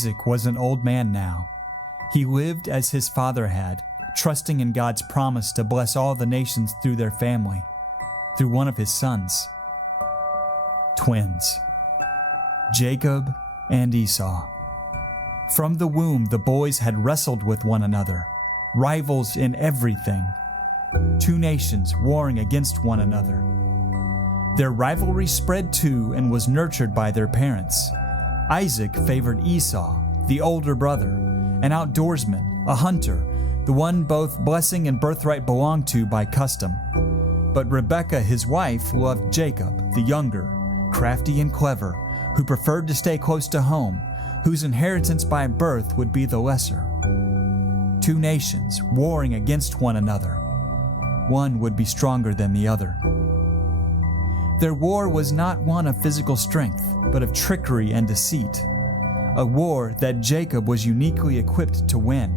Isaac was an old man now. He lived as his father had, trusting in God's promise to bless all the nations through their family, through one of his sons. Twins, Jacob and Esau. From the womb, the boys had wrestled with one another, rivals in everything. Two nations warring against one another. Their rivalry spread to and was nurtured by their parents. Isaac favored Esau, the older brother, an outdoorsman, a hunter, the one both blessing and birthright belonged to by custom. But Rebekah, his wife, loved Jacob, the younger, crafty and clever, who preferred to stay close to home, whose inheritance by birth would be the lesser. Two nations warring against one another. One would be stronger than the other. Their war was not one of physical strength, but of trickery and deceit. A war that Jacob was uniquely equipped to win.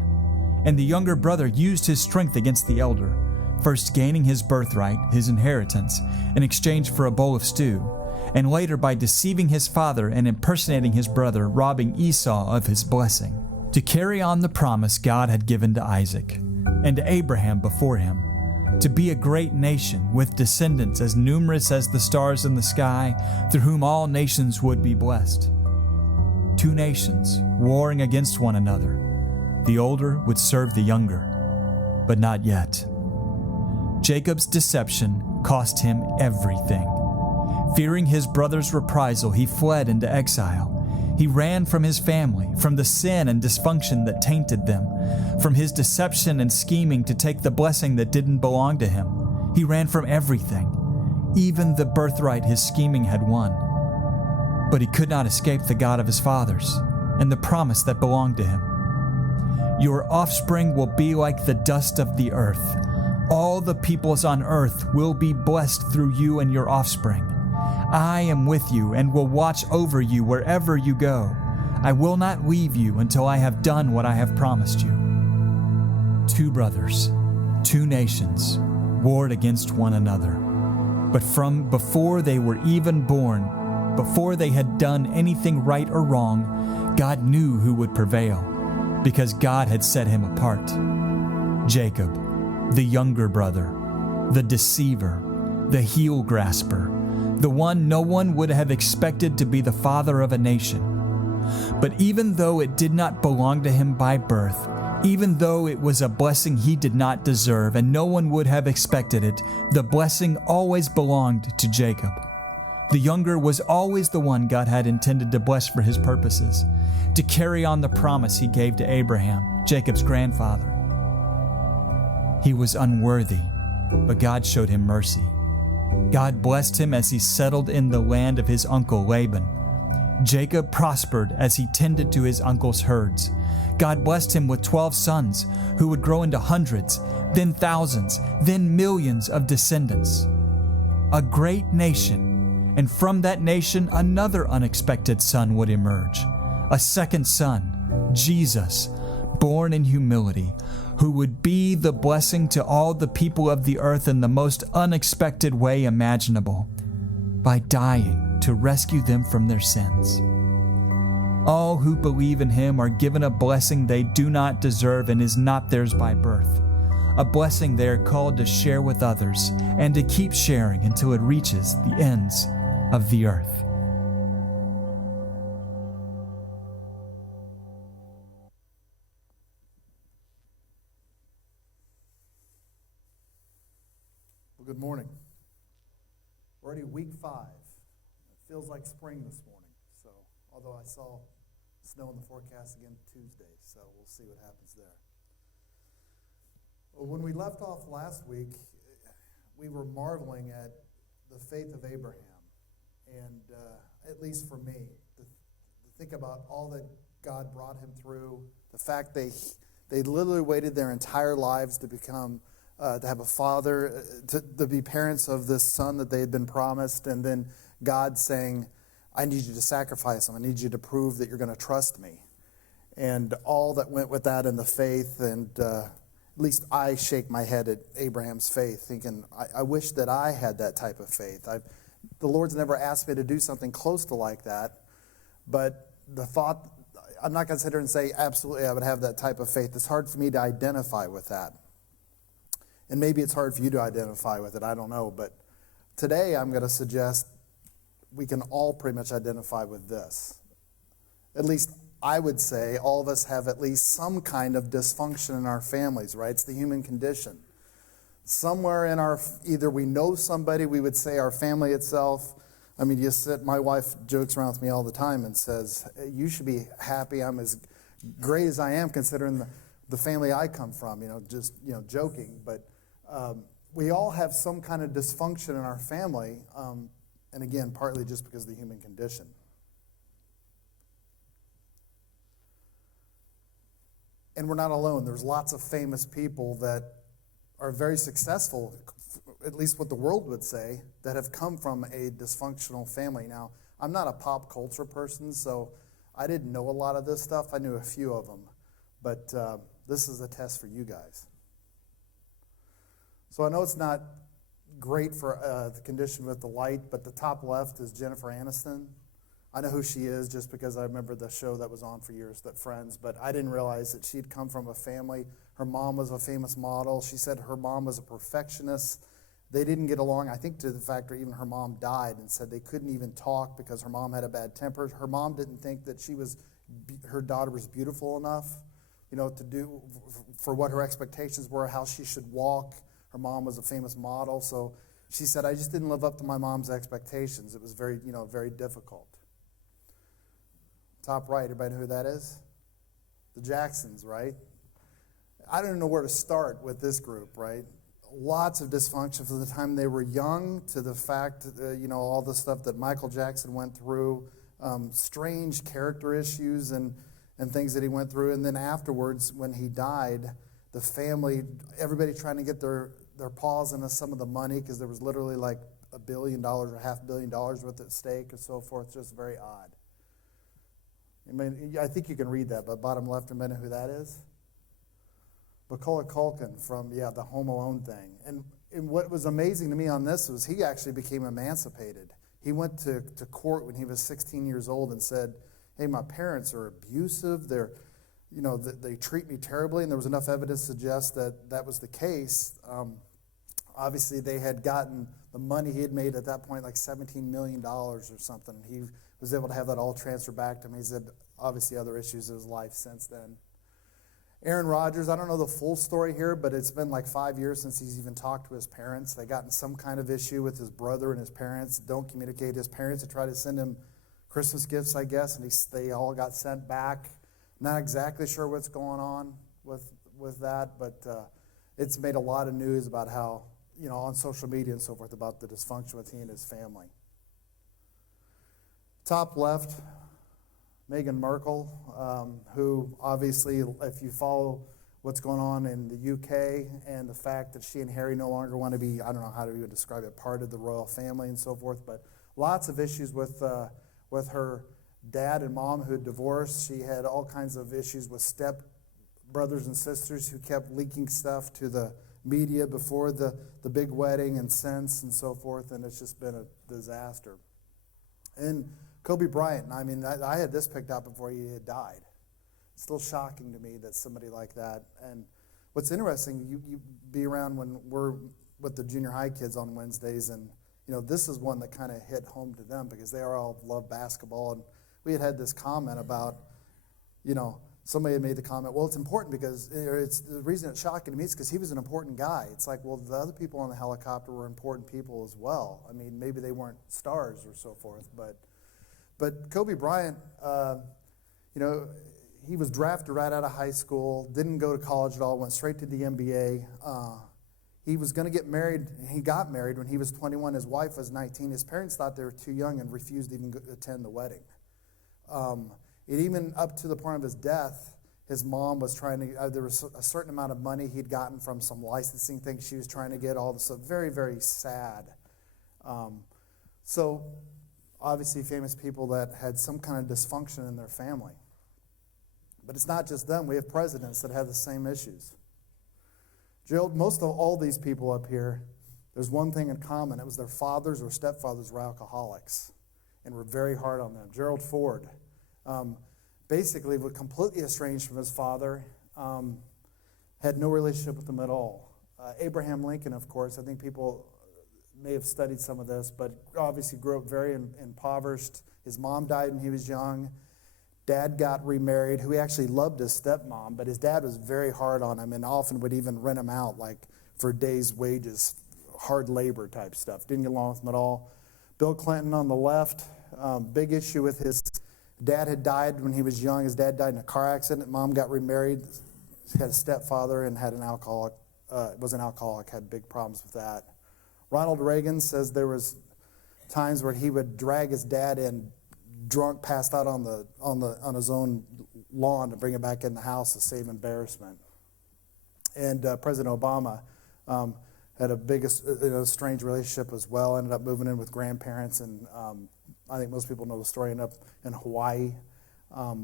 And the younger brother used his strength against the elder, first gaining his birthright, his inheritance, in exchange for a bowl of stew, and later by deceiving his father and impersonating his brother, robbing Esau of his blessing, to carry on the promise God had given to Isaac, and to Abraham before him, to be a great nation with descendants as numerous as the stars in the sky, through whom all nations would be blessed. Two nations warring against one another. The older would serve the younger, but not yet. Jacob's deception cost him everything. Fearing his brother's reprisal, he fled into exile. He ran from his family, from the sin and dysfunction that tainted them, from his deception and scheming to take the blessing that didn't belong to him. He ran from everything, even the birthright his scheming had won. But he could not escape the God of his fathers and the promise that belonged to him. Your offspring will be like the dust of the earth. All the peoples on earth will be blessed through you and your offspring. I am with you and will watch over you wherever you go. I will not leave you until I have done what I have promised you. Two brothers, two nations, warred against one another. But from before they were even born, before they had done anything right or wrong, God knew who would prevail, because God had set him apart. Jacob, the younger brother, the deceiver, the heel grasper, the one no one would have expected to be the father of a nation. But even though it did not belong to him by birth, even though it was a blessing he did not deserve and no one would have expected it, the blessing always belonged to Jacob. The younger was always the one God had intended to bless for his purposes, to carry on the promise he gave to Abraham, Jacob's grandfather. He was unworthy, but God showed him mercy. God blessed him as he settled in the land of his uncle Laban. Jacob prospered as he tended to his uncle's herds. God blessed him with 12 sons who would grow into hundreds, then thousands, then millions of descendants. A great nation, and from that nation another unexpected son would emerge. A second son, Jesus, born in humility, who would be the blessing to all the people of the earth in the most unexpected way imaginable, by dying to rescue them from their sins. All who believe in him are given a blessing they do not deserve and is not theirs by birth, a blessing they are called to share with others and to keep sharing until it reaches the ends of the earth. Good morning. Already week 5. It feels like spring this morning. So, although I saw snow in the forecast again Tuesday, so we'll see what happens there. Well, when we left off last week, we were marveling at the faith of Abraham, and at least for me, to think about all that God brought him through, the fact they literally waited their entire lives to become to have a father, to be parents of this son that they had been promised, and then God saying, I need you to sacrifice him. I need you to prove that you're going to trust me. And all that went with that in the faith, and at least I shake my head at Abraham's faith, thinking, I wish that I had that type of faith. The Lord's never asked me to do something close to like that, but the thought, I'm not going to sit here and say, absolutely, I would have that type of faith. It's hard for me to identify with that. And maybe it's hard for you to identify with it. I don't know. But today I'm going to suggest we can all pretty much identify with this. At least I would say all of us have at least some kind of dysfunction in our families, right? It's the human condition. Somewhere in our, either we know somebody, we would say our family itself. I mean, my wife jokes around with me all the time and says, you should be happy I'm as great as I am considering the family I come from, just joking. But we all have some kind of dysfunction in our family, and again, partly just because of the human condition. And we're not alone. There's lots of famous people that are very successful, at least what the world would say, that have come from a dysfunctional family. Now, I'm not a pop culture person, so I didn't know a lot of this stuff. I knew a few of them. But this is a test for you guys. So I know it's not great for the condition with the light, but the top left is Jennifer Aniston. I know who she is just because I remember the show that was on for years, that Friends, but I didn't realize that she'd come from a family. Her mom was a famous model. She said her mom was a perfectionist. They didn't get along, I think, to the fact that even her mom died and said they couldn't even talk because her mom had a bad temper. Her mom didn't think that her daughter was beautiful enough, to do for what her expectations were, how she should walk. Her mom was a famous model, so she said, I just didn't live up to my mom's expectations. It was very, very difficult. Top right, everybody know who that is? The Jacksons, right? I don't even know where to start with this group, right? Lots of dysfunction from the time they were young to the fact, all the stuff that Michael Jackson went through, strange character issues and things that he went through. And then afterwards, when he died, the family, everybody trying to get their paws into some of the money because there was literally like $1 billion or $500 million worth at stake and so forth. Just very odd. I think you can read that, but bottom left, a minute who that is? Macaulay Culkin from, the Home Alone thing. And what was amazing to me on this was he actually became emancipated. He went to court when he was 16 years old and said, hey, my parents are abusive. They treat me terribly. And there was enough evidence to suggest that was the case. Obviously, they had gotten the money he had made at that point, like $17 million or something. He was able to have that all transferred back to him. He's had, obviously, other issues in his life since then. Aaron Rodgers, I don't know the full story here, but it's been like 5 years since he's even talked to his parents. They got in some kind of issue with his brother and his parents. Don't communicate. His parents had tried to send him Christmas gifts, I guess, and they all got sent back. Not exactly sure what's going on with that, but it's made a lot of news about how, on social media and so forth, about the dysfunction with he and his family. Top left, Meghan Markle, who obviously, if you follow what's going on in the UK and the fact that she and Harry no longer want to be, I don't know how to even describe it, part of the royal family and so forth, but lots of issues with her dad and mom who had divorced. She had all kinds of issues with step brothers and sisters who kept leaking stuff to the media before the big wedding and since and so forth, and it's just been a disaster. And Kobe Bryant, I mean, I had this picked out before he had died. It's still shocking to me that somebody like that. And what's interesting, you be around when we're with the junior high kids on Wednesdays, and this is one that kind of hit home to them because they all love basketball. And we had this comment about, somebody had made the comment, well, it's important because it's the reason it's shocking to me is because he was an important guy. It's like, well, the other people on the helicopter were important people as well. I mean, maybe they weren't stars or so forth, but Kobe Bryant, he was drafted right out of high school, didn't go to college at all, went straight to the NBA. He was going to get married. He got married when he was 21. His wife was 19. His parents thought they were too young and refused to even attend the wedding. It even up to the point of his death, his mom was trying to, there was a certain amount of money he'd gotten from some licensing thing she was trying to get, all this stuff. Very, very sad. So obviously famous people that had some kind of dysfunction in their family. But it's not just them. We have presidents that have the same issues. Gerald, most of all these people up here, there's one thing in common. It was their fathers or stepfathers were alcoholics and were very hard on them. Gerald Ford. basically was completely estranged from his father, had no relationship with him at all. Abraham Lincoln, of course, I think people may have studied some of this, but obviously grew up very impoverished. His mom died when he was young. Dad got remarried, who he actually loved his stepmom, but his dad was very hard on him and often would even rent him out like for a day's wages, hard labor type stuff. Didn't get along with him at all. Bill Clinton on the left, big issue with his dad had died when he was young. His dad died in a car accident. Mom got remarried. He had a stepfather and had an alcoholic, was an alcoholic, had big problems with that. Ronald Reagan says there was times where he would drag his dad in drunk, passed out on his own lawn to bring him back in the house to save embarrassment. And President Obama had a big, strange relationship as well. Ended up moving in with grandparents, and I think most people know the story. Ended up in Hawaii.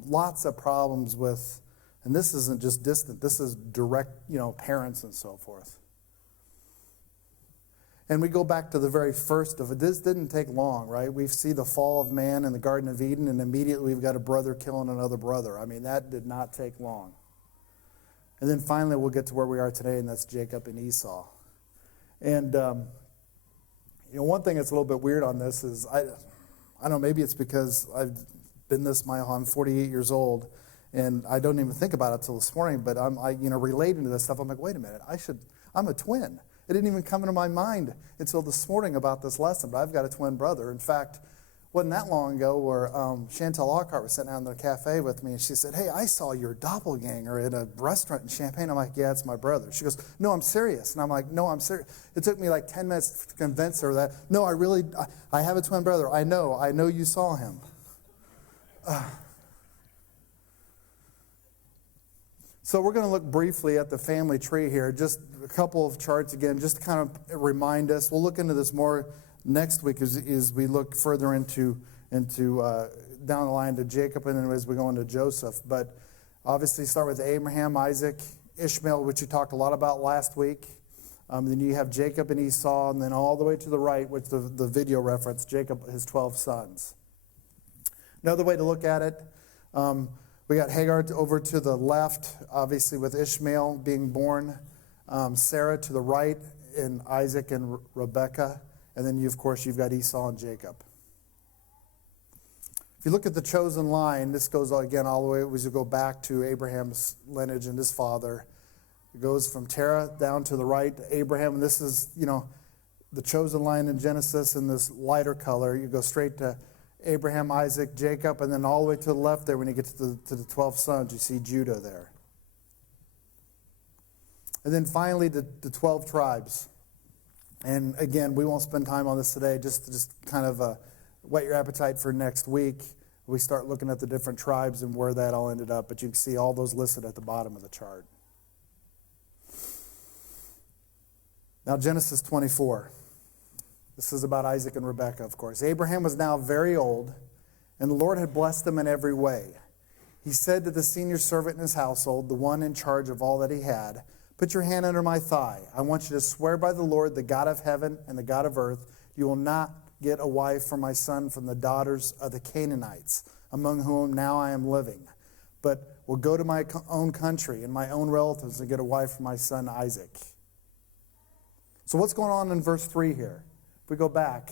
Lots of problems with, and this isn't just distant. This is direct, parents and so forth. And we go back to the very first of it. This didn't take long, right? We see the fall of man in the Garden of Eden, and immediately we've got a brother killing another brother. I mean, that did not take long. And then finally we'll get to where we are today, and that's Jacob and Esau. And, one thing that's a little bit weird on this is, I don't know, maybe it's because I've been I'm 48 years old, and I don't even think about it till this morning, but I'm relating to this stuff. I'm like, wait a minute, I'm a twin. It didn't even come into my mind until this morning about this lesson, but I've got a twin brother. In fact, wasn't that long ago where Chantel Lockhart was sitting down in the cafe with me, and she said, hey, I saw your doppelganger at a restaurant in Champaign. I'm like, yeah, it's my brother. She goes, no, I'm serious. And I'm like, no, I'm serious. It took me like 10 minutes to convince her that, no, I have a twin brother. I know you saw him. So we're going to look briefly at the family tree here, just a couple of charts again, just to kind of remind us. We'll look into this more next week as we look further into down the line to Jacob, and then as we go into Joseph. But obviously start with Abraham, Isaac, Ishmael, which you talked a lot about last week. Then you have Jacob and Esau, and then all the way to the right, which the video reference, Jacob, his 12 sons. Another way to look at it, we got Hagar over to the left, obviously with Ishmael being born, Sarah to the right, and Isaac and Rebekah, and then you've got Esau and Jacob. If you look at the chosen line, this goes again all the way as you go back to Abraham's lineage and his father. It goes from Terah down to the right to Abraham, and this is the chosen line in Genesis in this lighter color. You go straight to Abraham, Isaac, Jacob, and then all the way to the left there when you get to the 12 sons, you see Judah there. And then finally the 12 tribes. And again, we won't spend time on this today, just kind of whet your appetite for next week. We start looking at the different tribes and where that all ended up, but you can see all those listed at the bottom of the chart. Now Genesis 24. This is about Isaac and Rebekah, of course. Abraham was now very old, and the Lord had blessed him in every way. He said to the senior servant in his household, the one in charge of all that he had, put your hand under my thigh. I want you to swear by the Lord, the God of heaven and the God of earth, you will not get a wife for my son from the daughters of the Canaanites, among whom now I am living, but will go to my own country and my own relatives and get a wife for my son Isaac. So what's going on in verse 3 here? If we go back,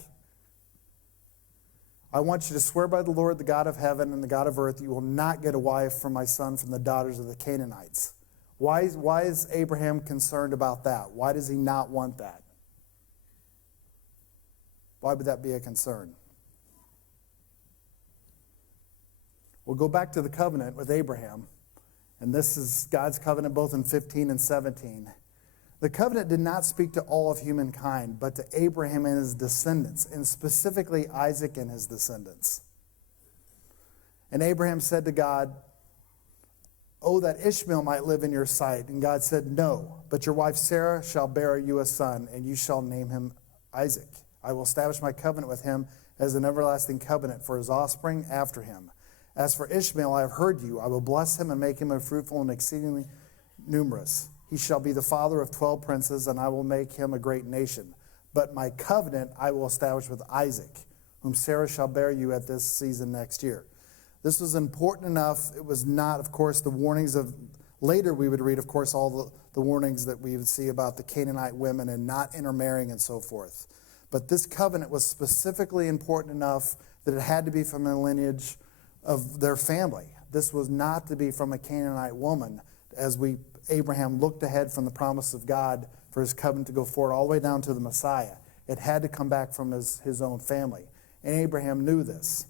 I want you to swear by the Lord, the God of heaven and the God of earth, you will not get a wife for my son from the daughters of the Canaanites. Why is Abraham concerned about that? Why does he not want that? Why would that be a concern? We'll go back to the covenant with Abraham, and this is God's covenant both in 15 and 17. The covenant did not speak to all of humankind, but to Abraham and his descendants, and specifically Isaac and his descendants. And Abraham said to God, oh, that Ishmael might live in your sight. And God said, no, but your wife Sarah shall bear you a son, and you shall name him Isaac. I will establish my covenant with him as an everlasting covenant for his offspring after him. As for Ishmael, I have heard you. I will bless him and make him a fruitful and exceedingly numerous. He shall be the father of 12 princes, and I will make him a great nation. But my covenant I will establish with Isaac, whom Sarah shall bear you at this season next year. This was important enough. It was not, of course, the warnings of, later we would read, of course, all the warnings that we would see about the Canaanite women and not intermarrying and so forth. But this covenant was specifically important enough that it had to be from the lineage of their family. This was not to be from a Canaanite woman, as Abraham looked ahead from the promise of God for his covenant to go forward all the way down to the Messiah. It had to come back from his own family. And Abraham knew this.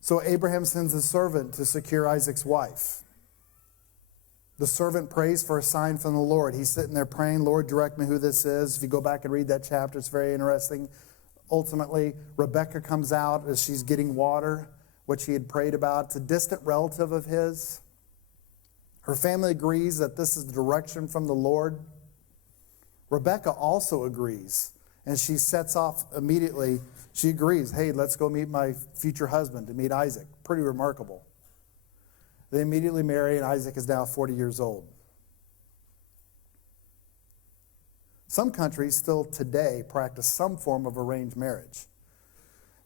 So Abraham sends his servant to secure Isaac's wife. The servant prays for a sign from the Lord. He's sitting there praying, Lord, direct me who this is. If you go back and read that chapter, it's very interesting. Ultimately, Rebekah comes out as she's getting water, which he had prayed about. It's a distant relative of his. Her family agrees that this is the direction from the Lord. Rebekah also agrees, and she sets off immediately. She agrees, hey, let's go meet my future husband, to meet Isaac. Pretty remarkable. They immediately marry, and Isaac is now 40 years old. Some countries still today practice some form of arranged marriage.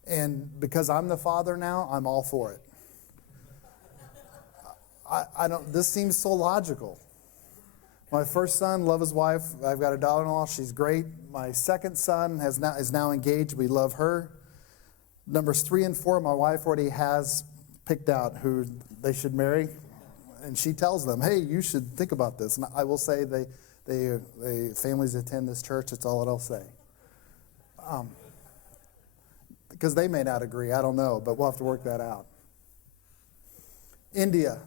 And because I'm the father now, I'm all for it. This seems so logical. My first son, love his wife. I've got a daughter-in-law. She's great. My second son is now engaged. We love her. Numbers 3 and 4, my wife already has picked out who they should marry. And she tells them, hey, you should think about this. And I will say families attend this church. That's all I'll say. Because they may not agree. I don't know. But we'll have to work that out. India.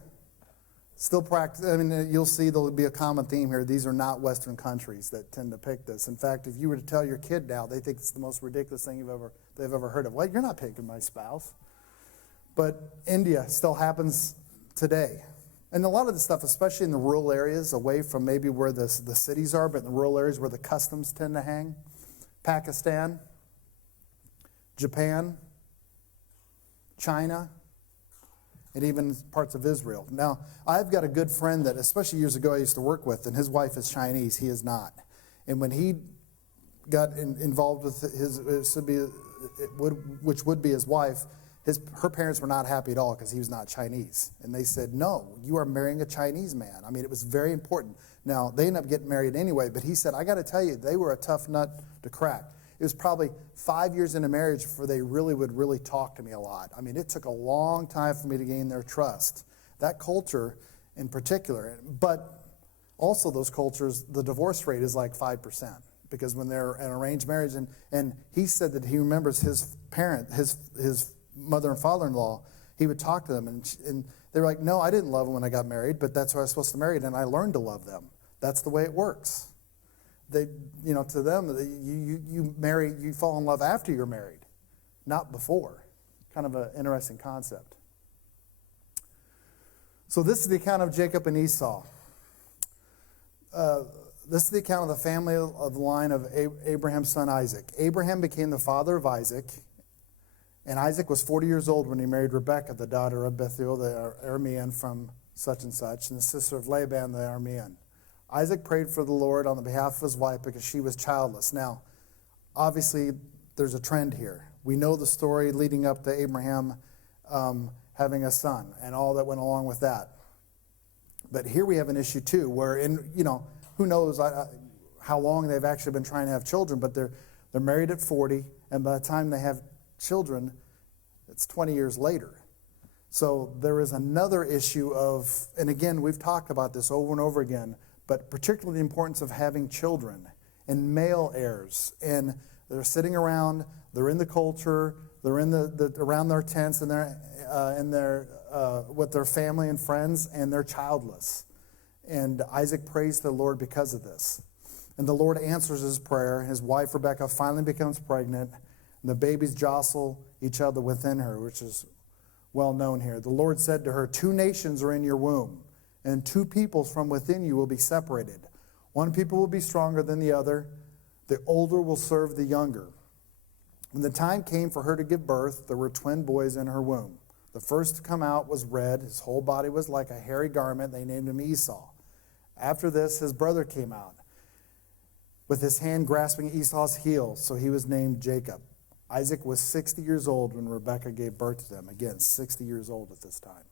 Still practice. I mean, you'll see there'll be a common theme here. These are not Western countries that tend to pick this. In fact, if you were to tell your kid now, they think it's the most ridiculous thing they've ever heard of. Well, you're not picking my spouse. But India still happens today. And a lot of the stuff, especially in the rural areas, away from maybe where the cities are, but in the rural areas where the customs tend to hang. Pakistan, Japan, China, and even parts of Israel. Now, I've got a good friend that, especially years ago, I used to work with, and his wife is Chinese. He is not. And when he got involved with which would be his wife, her parents were not happy at all because he was not Chinese. And they said, no, you are marrying a Chinese man. I mean, it was very important. Now, they ended up getting married anyway, but he said, I got to tell you, they were a tough nut to crack. It was probably 5 years into marriage before they would talk to me a lot. I mean, it took a long time for me to gain their trust. That culture in particular, but also those cultures, the divorce rate is like 5%. Because when they're an arranged marriage, and he said that he remembers his mother and father-in-law, he would talk to them, and they were like, no, I didn't love them when I got married, but that's who I was supposed to marry, and I learned to love them. That's the way it works. To them, you fall in love after you're married, not before. Kind of an interesting concept. So this is the account of Jacob and Esau. This is the account of the family of the line of Abraham's son Isaac. Abraham became the father of Isaac, and Isaac was 40 years old when he married Rebekah, the daughter of Bethuel the Aramean from such and such, and the sister of Laban the Aramean. Isaac prayed for the Lord on the behalf of his wife because she was childless. Now, obviously, there's a trend here. We know the story leading up to Abraham having a son and all that went along with that. But here we have an issue too, where who knows how long they've actually been trying to have children, but they're married at 40, and by the time they have children, it's 20 years later. So there is another issue of, and again, we've talked about this over and over again, but particularly the importance of having children and male heirs. And they're sitting around, they're in the culture, they're in around their tents and with their family and friends, and they're childless. And Isaac prays to the Lord because of this. And the Lord answers his prayer. His wife Rebekah finally becomes pregnant, and the babies jostle each other within her, which is well known here. The Lord said to her, 2 nations are in your womb, and 2 peoples from within you will be separated. One people will be stronger than the other. The older will serve the younger. When the time came for her to give birth, there were twin boys in her womb. The first to come out was red. His whole body was like a hairy garment. They named him Esau. After this, his brother came out, with his hand grasping Esau's heel, so he was named Jacob. Isaac was 60 years old when Rebekah gave birth to them. Again, 60 years old at this time.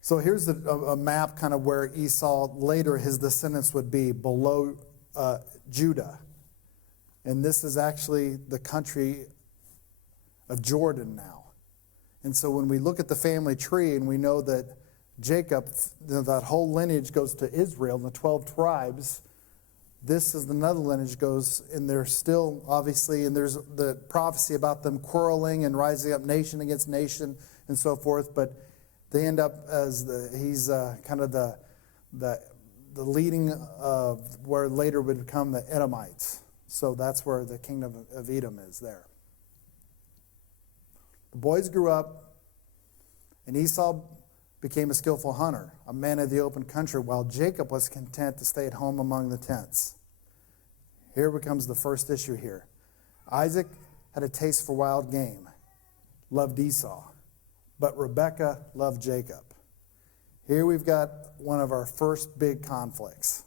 So here's a map kind of where Esau, later his descendants would be below Judah. And this is actually the country of Jordan now. And so when we look at the family tree and we know that Jacob, that whole lineage goes to Israel and the 12 tribes, this is another lineage goes, and there's still, obviously, and there's the prophecy about them quarreling and rising up nation against nation and so forth, but they end up as he's kind of the leading of where later would become the Edomites. So that's where the kingdom of Edom is there. The boys grew up, and Esau became a skillful hunter, a man of the open country, while Jacob was content to stay at home among the tents. Here becomes the first issue here. Isaac had a taste for wild game, loved Esau, but Rebekah loved Jacob. Here we've got one of our first big conflicts.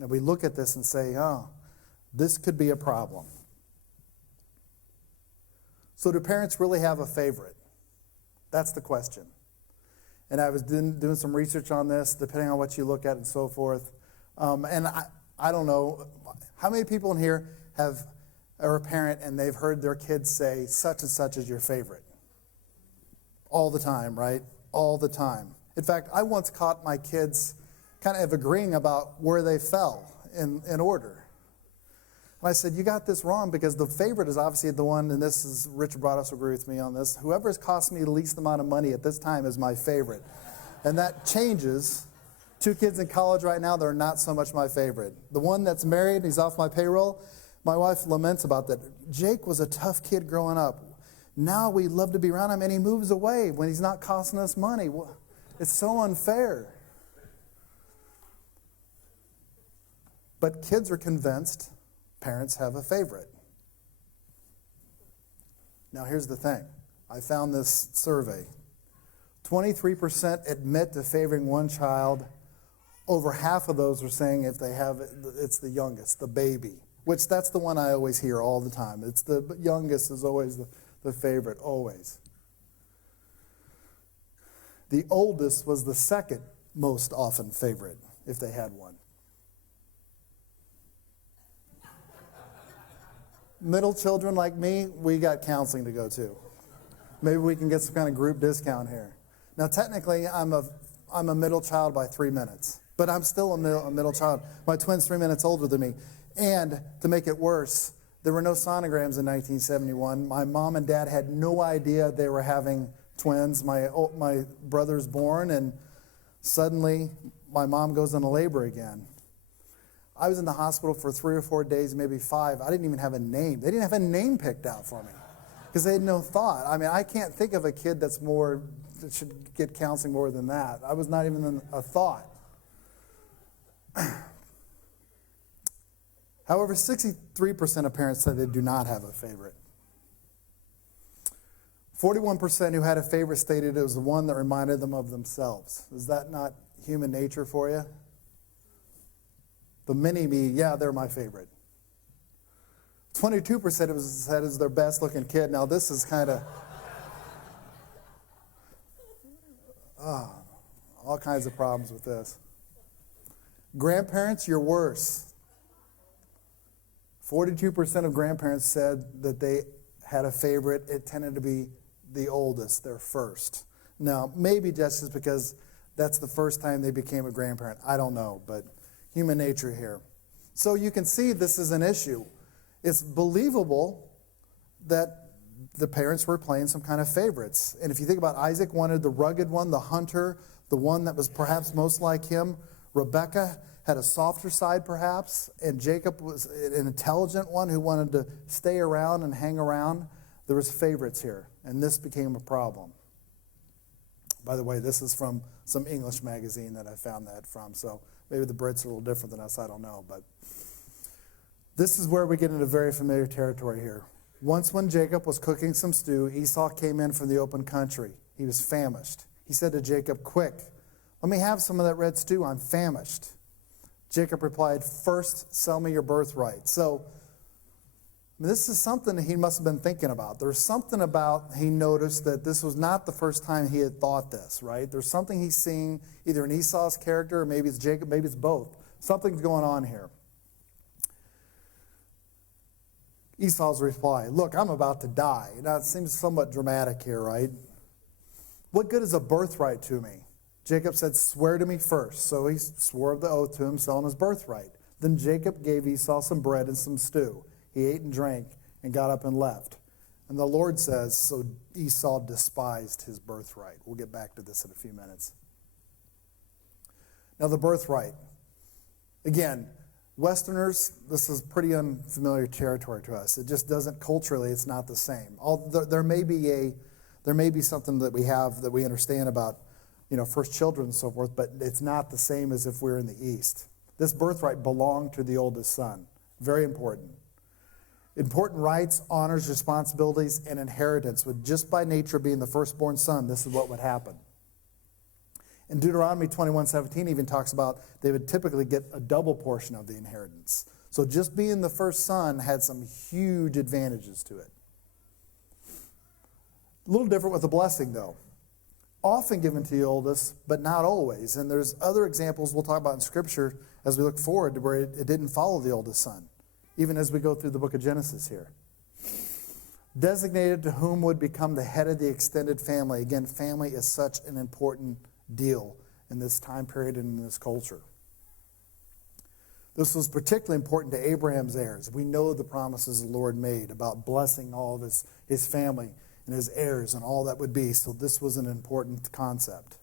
And we look at this and say, oh, this could be a problem. So do parents really have a favorite? That's the question. And I was doing some research on this, depending on what you look at and so forth. And I don't know, how many people in here are a parent and they've heard their kids say, such and such is your favorite? All the time, right? All the time. In fact, I once caught my kids kind of agreeing about where they fell in order. And I said, you got this wrong, because the favorite is obviously the one, and this is, Richard Broaddus will agree with me on this, whoever has cost me the least amount of money at this time is my favorite. And that changes. 2 kids in college right now, they're not so much my favorite. The one that's married, he's off my payroll, my wife laments about that. Jake was a tough kid growing up. Now we love to be around him, and he moves away when he's not costing us money. It's so unfair. But kids are convinced parents have a favorite. Now here's the thing. I found this survey. 23% admit to favoring one child. Over half of those are saying if they have it, it's the youngest, the baby. Which that's the one I always hear all the time. It's the youngest is always the favorite, always. The oldest was the second most often favorite, if they had one. Middle children like me, we got counseling to go to. Maybe we can get some kind of group discount here. Now, technically, I'm a middle child by 3 minutes, but I'm still a middle child. My twin's 3 minutes older than me. And to make it worse, there were no sonograms in 1971. My mom and dad had no idea they were having twins. My brother's born, and suddenly my mom goes into labor again. I was in the hospital for 3 or 4 days, maybe 5. I didn't even have a name. They didn't have a name picked out for me because they had no thought. I mean, I can't think of a kid that should get counseling more than that. I was not even a thought. However, 63% of parents said they do not have a favorite. 41% who had a favorite stated it was the one that reminded them of themselves. Is that not human nature for you? The mini-me, yeah, they're my favorite. 22% said it was their best-looking kid. Now, this is kind of all kinds of problems with this. Grandparents, you're worse. 42% of grandparents said that they had a favorite. It tended to be the oldest, their first. Now, maybe just because that's the first time they became a grandparent. I don't know, but human nature here. So you can see this is an issue. It's believable that the parents were playing some kind of favorites. And if you think about Isaac wanted the rugged one, the hunter, the one that was perhaps most like him. Rebekah had a softer side perhaps, and Jacob was an intelligent one who wanted to stay around and hang around. There was favorites here, and this became a problem. By the way, this is from some English magazine that I found that from, so maybe the Brits are a little different than us, I don't know. But this is where we get into very familiar territory here. Once when Jacob was cooking some stew, Esau came in from the open country. He was famished. He said to Jacob, "Quick, let me have some of that red stew. I'm famished." Jacob replied, "First, sell me your birthright." So this is something that he must have been thinking about. There's something about, he noticed that this was not the first time he had thought this, right? There's something he's seeing either in Esau's character, or maybe it's Jacob, maybe it's both. Something's going on here. Esau's reply, look, I'm about to die. Now, it seems somewhat dramatic here, right? What good is a birthright to me? Jacob said, swear to me first. So he swore the oath to him, selling his birthright. Then Jacob gave Esau some bread and some stew. He ate and drank and got up and left. And the Lord says, so Esau despised his birthright. We'll get back to this in a few minutes. Now, the birthright. Again, Westerners, this is pretty unfamiliar territory to us. It just doesn't, culturally, it's not the same. There may be something that we have that we understand about, first children and so forth, but it's not the same as if we're in the East. This birthright belonged to the oldest son. Very important. Important rights, honors, responsibilities, and inheritance. With just by nature being the firstborn son, this is what would happen. And Deuteronomy 21:17 even talks about they would typically get a double portion of the inheritance. So just being the first son had some huge advantages to it. A little different with the blessing, though. Often given to the oldest, but not always. And there's other examples we'll talk about in Scripture as we look forward to where it didn't follow the oldest son, even as we go through the book of Genesis here. Designated to whom would become the head of the extended family. Again, family is such an important deal in this time period and in this culture. This was particularly important to Abraham's heirs. We know the promises the Lord made about blessing all of his family and his heirs and all that would be. So this was an important concept.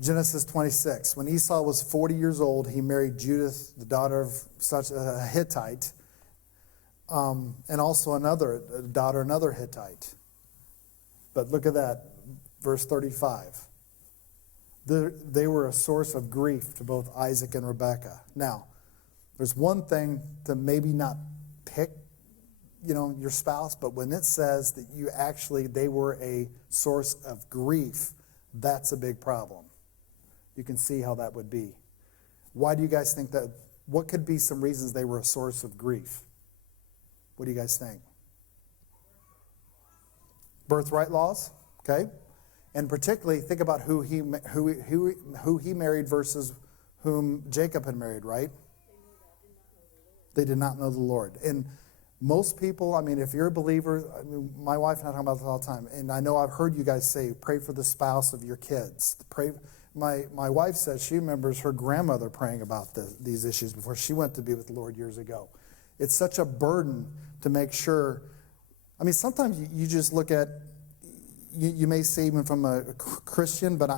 Genesis 26. When Esau was 40 years old, he married Judith, the daughter of such a Hittite, and also another Hittite. But look at that, verse 35. They were a source of grief to both Isaac and Rebekah. Now, there's one thing to maybe not pick, your spouse, but when it says that they were a source of grief, that's a big problem. You can see how that would be. Why do you guys think that? What could be some reasons they were a source of grief? What do you guys think? Birthright laws, okay? And particularly, think about who he married versus whom Jacob had married, right? They did not know the Lord. And most people, if you're a believer, my wife and I talk about this all the time, and I know I've heard you guys say, pray for the spouse of your kids. My wife says she remembers her grandmother praying about these issues before she went to be with the Lord years ago. It's such a burden to make sure. Sometimes you just look at, you may say even from a Christian, but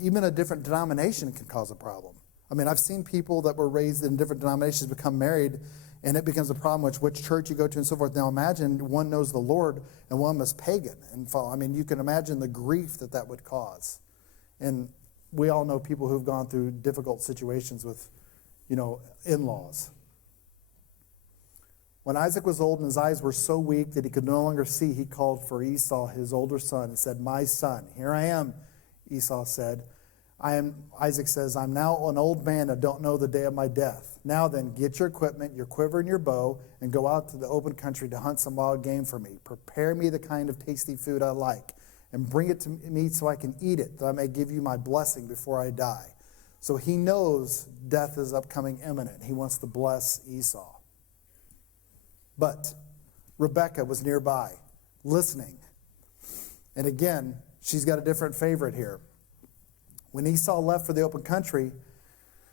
even a different denomination can cause a problem. I've seen people that were raised in different denominations become married, and it becomes a problem which church you go to and so forth. Now imagine one knows the Lord and one was pagan and follow. You can imagine the grief that would cause. And we all know people who've gone through difficult situations with, in-laws. When Isaac was old and his eyes were so weak that he could no longer see, he called for Esau, his older son, and said, my son, here I am, Esau said. Isaac says, I'm now an old man and don't know the day of my death. Now then, get your equipment, your quiver and your bow, and go out to the open country to hunt some wild game for me. Prepare me the kind of tasty food I like, and bring it to me so I can eat it, that I may give you my blessing before I die. So he knows death is upcoming imminent. He wants to bless Esau. But Rebekah was nearby, listening. And again, she's got a different favorite here. When Esau left for the open country,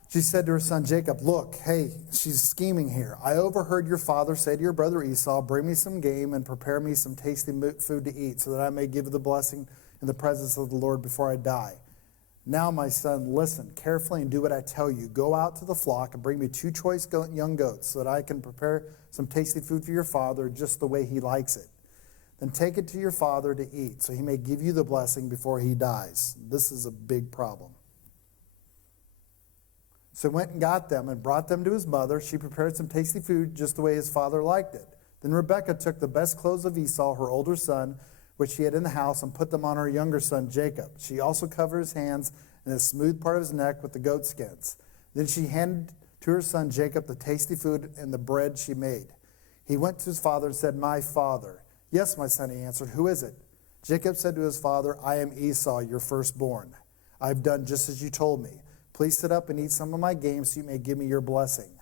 she said to her son Jacob, look, hey, she's scheming here. I overheard your father say to your brother Esau, bring me some game and prepare me some tasty food to eat so that I may give you the blessing in the presence of the Lord before I die. Now, my son, listen carefully and do what I tell you. Go out to the flock and bring me 2 choice young goats so that I can prepare some tasty food for your father just the way he likes it. Then take it to your father to eat so he may give you the blessing before he dies. This is a big problem. So he went and got them and brought them to his mother. She prepared some tasty food just the way his father liked it. Then Rebekah took the best clothes of Esau, her older son, which she had in the house, and put them on her younger son Jacob. She also covered his hands and the smooth part of his neck with the goat skins. Then she handed to her son Jacob the tasty food and the bread she made. He went to his father and said, "My father." "Yes, my son," he answered. "Who is it?" Jacob said to his father, "I am Esau, your firstborn. I have done just as you told me. Please sit up and eat some of my game so you may give me your blessing."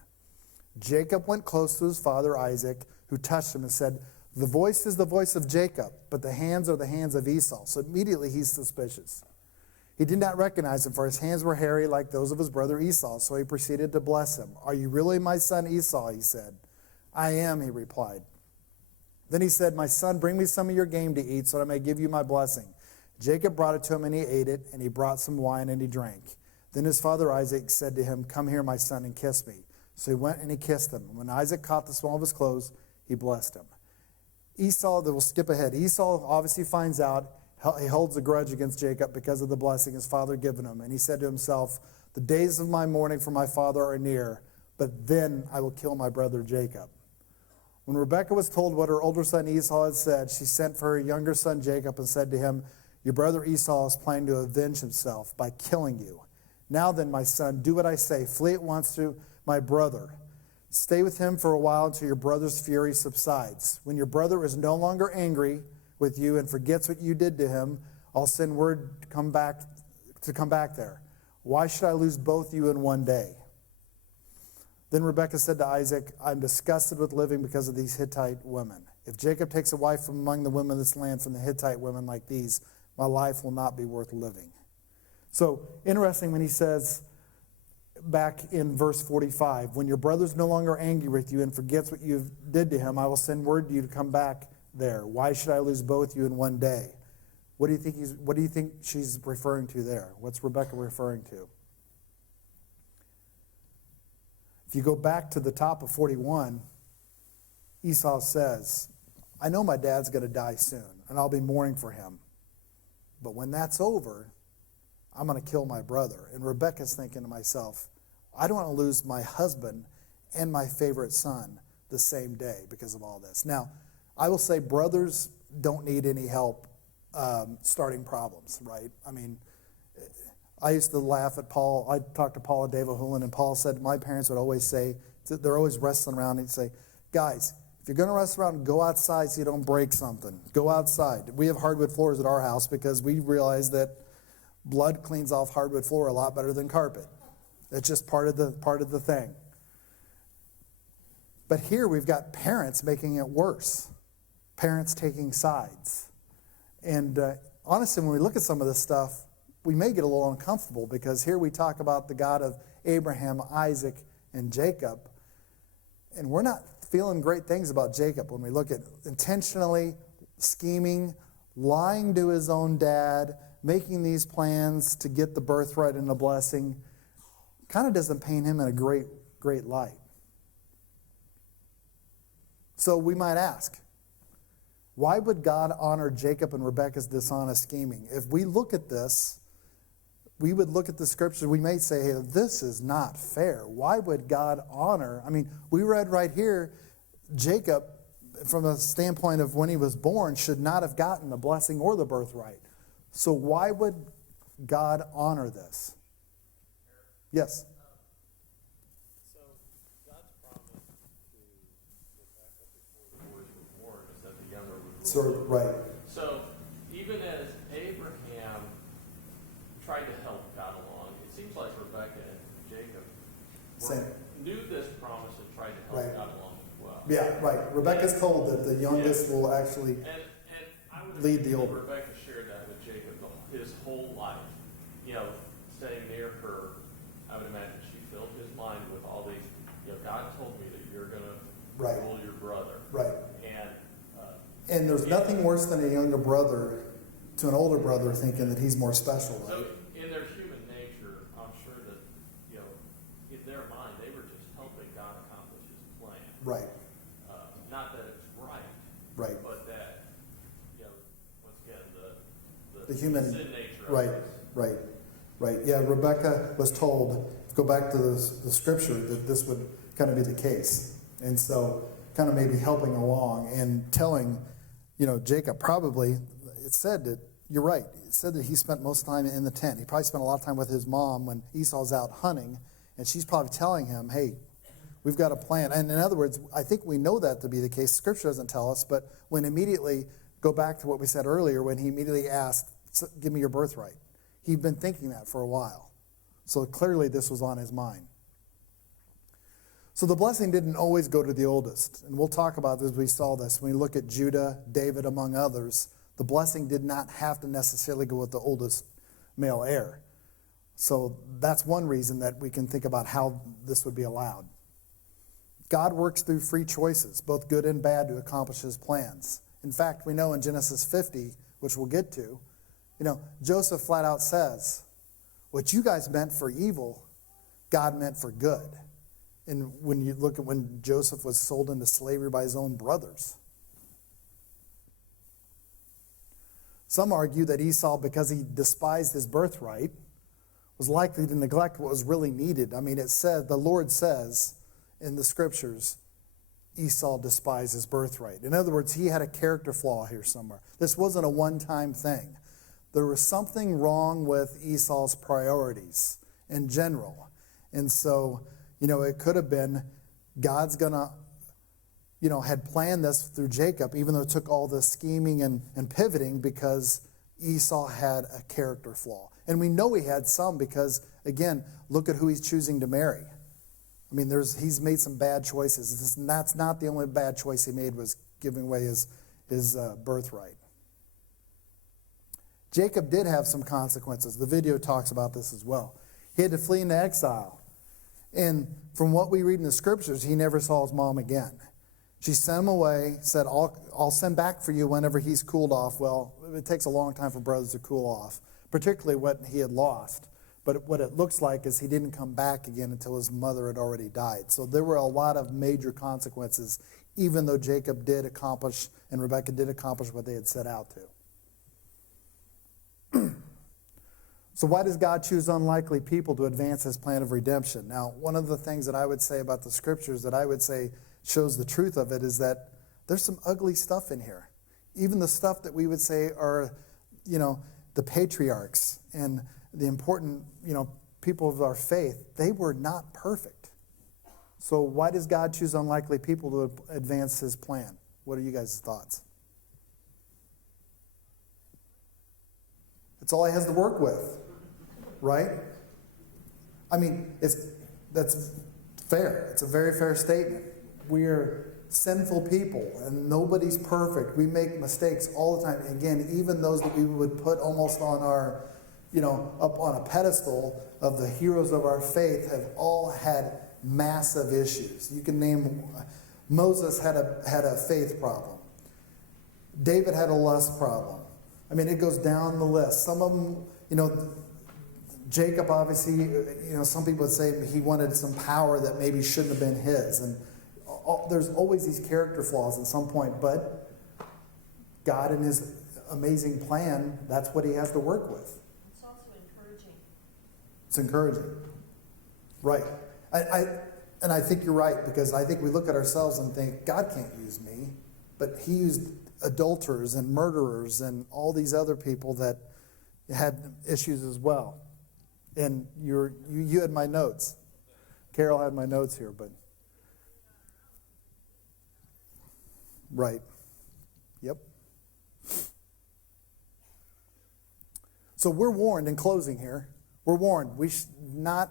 Jacob went close to his father Isaac, who touched him and said, "The voice is the voice of Jacob, but the hands are the hands of Esau." So immediately he's suspicious. He did not recognize him, for his hands were hairy like those of his brother Esau, so he proceeded to bless him. "Are you really my son Esau?" he said. "I am," he replied. Then he said, "My son, bring me some of your game to eat so that I may give you my blessing." Jacob brought it to him, and he ate it, and he brought some wine, and he drank. Then his father Isaac said to him, "Come here, my son, and kiss me." So he went and he kissed him. And when Isaac caught the small of his clothes, he blessed him. Esau, we'll skip ahead. Esau obviously finds out. He holds a grudge against Jacob because of the blessing his father had given him. And he said to himself, "The days of my mourning for my father are near, but then I will kill my brother Jacob." When Rebekah was told what her older son Esau had said, she sent for her younger son Jacob and said to him, "Your brother Esau is planning to avenge himself by killing you. Now then, my son, do what I say. Flee at once to my brother. Stay with him for a while until your brother's fury subsides. When your brother is no longer angry with you and forgets what you did to him, I'll send word to come back there. Why should I lose both you in one day?" Then Rebekah said to Isaac, "I'm disgusted with living because of these Hittite women. If Jacob takes a wife from among the women of this land from the Hittite women like these, my life will not be worth living." So interesting when he says back in verse 45, "When your brother's no longer angry with you and forgets what you did to him, I will send word to you to come back there. Why should I lose both you in one day?" What do you think she's referring to there? What's Rebekah referring to? If you go back to the top of 41, Esau says, "I know my dad's going to die soon, and I'll be mourning for him. But when that's over, I'm going to kill my brother." And Rebekah's thinking to myself, I don't want to lose my husband and my favorite son the same day because of all this. Now, I will say brothers don't need any help starting problems, right? I mean, I used to laugh at Paul. I talked to Paul and Dave O'Hulan, and Paul said my parents would always say, they're always wrestling around, and he'd say, "Guys, if you're going to wrestle around, go outside so you don't break something. Go outside." We have hardwood floors at our house because we realize that blood cleans off hardwood floor a lot better than carpet. It's just part of the thing. But here we've got parents making it worse. Parents taking sides. And honestly, when we look at some of this stuff, we may get a little uncomfortable because here we talk about the God of Abraham, Isaac, and Jacob. And we're not feeling great things about Jacob when we look at intentionally scheming, lying to his own dad, making these plans to get the birthright and the blessing. Kind of doesn't paint him in a great light. So we might ask, why would God honor Jacob and Rebekah's dishonest scheming? If we look at this, we would look at the scripture, we may say, hey, this is not fair. Why would God honor? I mean, we read right here, Jacob, from a standpoint of when he was born, should not have gotten the blessing or the birthright. So why would God honor this? Yes? So God's promise to Rebekah before the boys were born is that the younger would rule. So, right. So even as Abraham tried to help God along, it seems like Rebekah and Jacob knew this promise and tried to help God along as well. Yeah, right. Rebekah's told that the youngest will actually and I would lead the older. Rebekah shared that with Jacob his whole life. You know, staying near her, I would imagine she filled his mind with all these, God told me that you're going to rule your brother. Right. And there's nothing worse than a younger brother to an older brother thinking that he's more special, right? So in their human nature, I'm sure that, in their mind, they were just helping God accomplish his plan. Right. Not that it's right. Right. But that, once again, the human sin nature. Right. Yeah, Rebekah was told, go back to the scripture, that this would kind of be the case. And so kind of maybe helping along and telling, Jacob probably, it said that, you're right, it said that he spent most of the time in the tent. He probably spent a lot of time with his mom when Esau's out hunting, And she's probably telling him, hey, we've got a plan. And in other words, I think we know that to be the case. Scripture doesn't tell us, but when immediately, go back to what we said earlier, when he immediately asked, give me your birthright. He'd been thinking that for a while. So clearly this was on his mind. So the blessing didn't always go to the oldest. And we'll talk about this, we saw this. When we look at Judah, David, among others, the blessing did not have to necessarily go with the oldest male heir. So that's one reason that we can think about how this would be allowed. God works through free choices, both good and bad, to accomplish his plans. In fact, we know in Genesis 50, which we'll get to, Joseph flat out says, what you guys meant for evil, God meant for good. And when you look at when Joseph was sold into slavery by his own brothers. Some argue that Esau, because he despised his birthright, was likely to neglect what was really needed. I mean, it said, the Lord says in the scriptures, Esau despised his birthright. In other words, he had a character flaw here somewhere. This wasn't a one-time thing. There was something wrong with Esau's priorities in general. And so, it could have been God's going to, had planned this through Jacob, even though it took all the scheming and pivoting, because Esau had a character flaw. And we know he had some because, again, look at who he's choosing to marry. I mean, he's made some bad choices. And that's not the only bad choice he made, was giving away his birthright. Jacob did have some consequences. The video talks about this as well. He had to flee into exile. And from what we read in the scriptures, he never saw his mom again. She sent him away, said, I'll send back for you whenever he's cooled off. Well, it takes a long time for brothers to cool off, particularly what he had lost. But what it looks like is he didn't come back again until his mother had already died. So there were a lot of major consequences, even though Jacob did accomplish and Rebekah did accomplish what they had set out to. So why does God choose unlikely people to advance his plan of redemption? Now, one of the things that I would say about the scriptures that I would say shows the truth of it is that there's some ugly stuff in here. Even the stuff that we would say are, the patriarchs and the important, people of our faith, they were not perfect. So why does God choose unlikely people to advance his plan? What are you guys' thoughts? That's all he has to work with, right? I mean, that's fair. It's a very fair statement. We're sinful people, and nobody's perfect. We make mistakes all the time. Again, even those that we would put almost on our, up on a pedestal of the heroes of our faith have all had massive issues. You can name, Moses had a faith problem. David had a lust problem. I mean, it goes down the list. Some of them, Jacob obviously, some people would say he wanted some power that maybe shouldn't have been his. And there's always these character flaws at some point, but God in his amazing plan, that's what he has to work with. It's also encouraging. It's encouraging. Right. And I think you're right, because I think we look at ourselves and think, God can't use me. But he used adulterers and murderers and all these other people that had issues as well. And you had my notes. Carol had my notes here, but right. Yep. So we're warned in closing here. We're warned we should not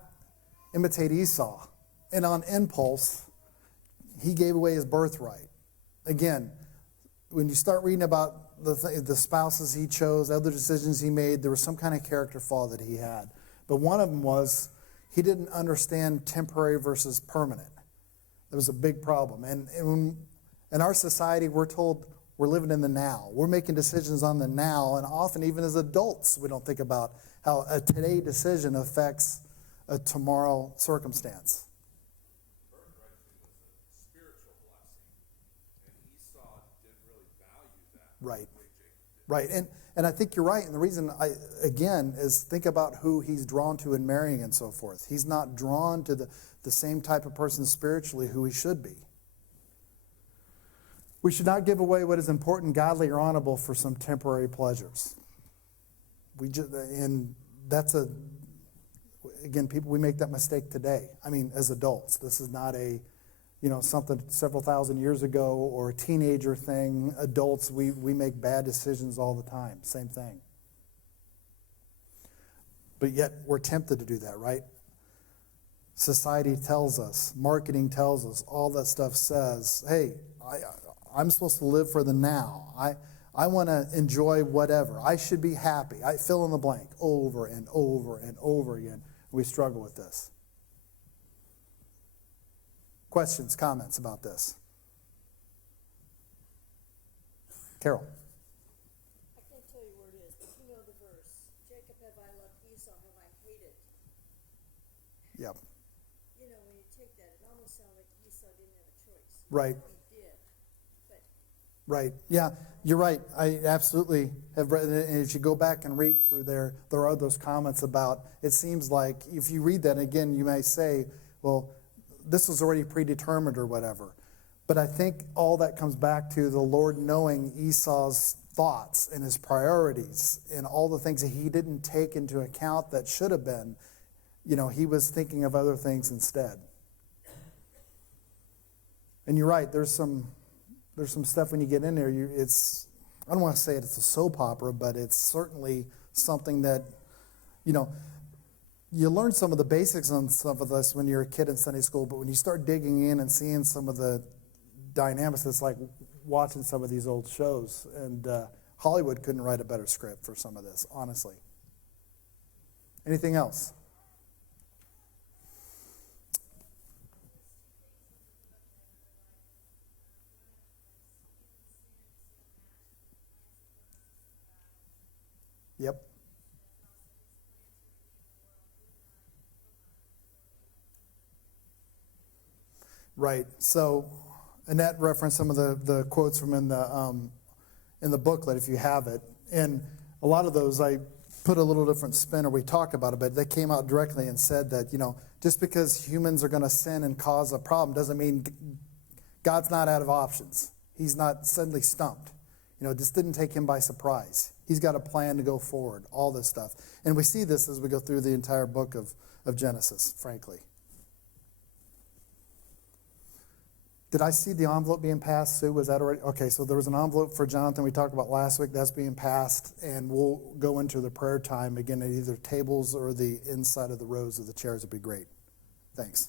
imitate Esau. And on impulse, he gave away his birthright. Again, when you start reading about the spouses he chose, other decisions he made, there was some kind of character flaw that he had. But one of them was he didn't understand temporary versus permanent. That was a big problem. And in our society, we're told we're living in the now. We're making decisions on the now, and often even as adults, we don't think about how a today decision affects a tomorrow circumstance. Birthright was a spiritual blessing, and Esau didn't really value that. Right. The way Jacob did. Right. And I think you're right. And the reason, again, is think about who he's drawn to in marrying and so forth. He's not drawn to the same type of person spiritually who he should be. We should not give away what is important, godly, or honorable for some temporary pleasures. And again, we make that mistake today. I mean, as adults, this is not a, something several thousand years ago or a teenager thing. Adults, we make bad decisions all the time. Same thing. But yet we're tempted to do that, right? Society tells us, marketing tells us, all that stuff says, hey, I'm supposed to live for the now. I want to enjoy whatever. I should be happy. I fill in the blank over and over and over again. We struggle with this. Questions, comments about this? Carol. I can't tell you where it is, but you know the verse. Jacob have I loved, Esau have I hated. Yep. You know, when you take that, it almost sounds like Esau didn't have a choice. Right. He did. But Right. Yeah, you're right. I absolutely have read it. And if you go back and read through there are those comments about, it seems like if you read that again, you may say, well, this was already predetermined or whatever. But I think all that comes back to the Lord knowing Esau's thoughts and his priorities and all the things that he didn't take into account that should have been. He was thinking of other things instead. And you're right, there's some stuff when you get in there, I don't want to say it's a soap opera, but it's certainly something that, you learn some of the basics on some of this when you're a kid in Sunday school, but when you start digging in and seeing some of the dynamics, it's like watching some of these old shows. And Hollywood couldn't write a better script for some of this, honestly. Anything else? Yep. Right. So Annette referenced some of the quotes from in the booklet, if you have it. And a lot of those I put a little different spin, or we talk about it, but they came out directly and said that, just because humans are going to sin and cause a problem doesn't mean God's not out of options. He's not suddenly stumped. This didn't take him by surprise. He's got a plan to go forward, all this stuff. And we see this as we go through the entire book of Genesis, frankly. Did I see the envelope being passed, Sue? Was that already? Okay, so there was an envelope for Jonathan we talked about last week. That's being passed, and we'll go into the prayer time again at either tables or the inside of the rows of the chairs. Would be great. Thanks.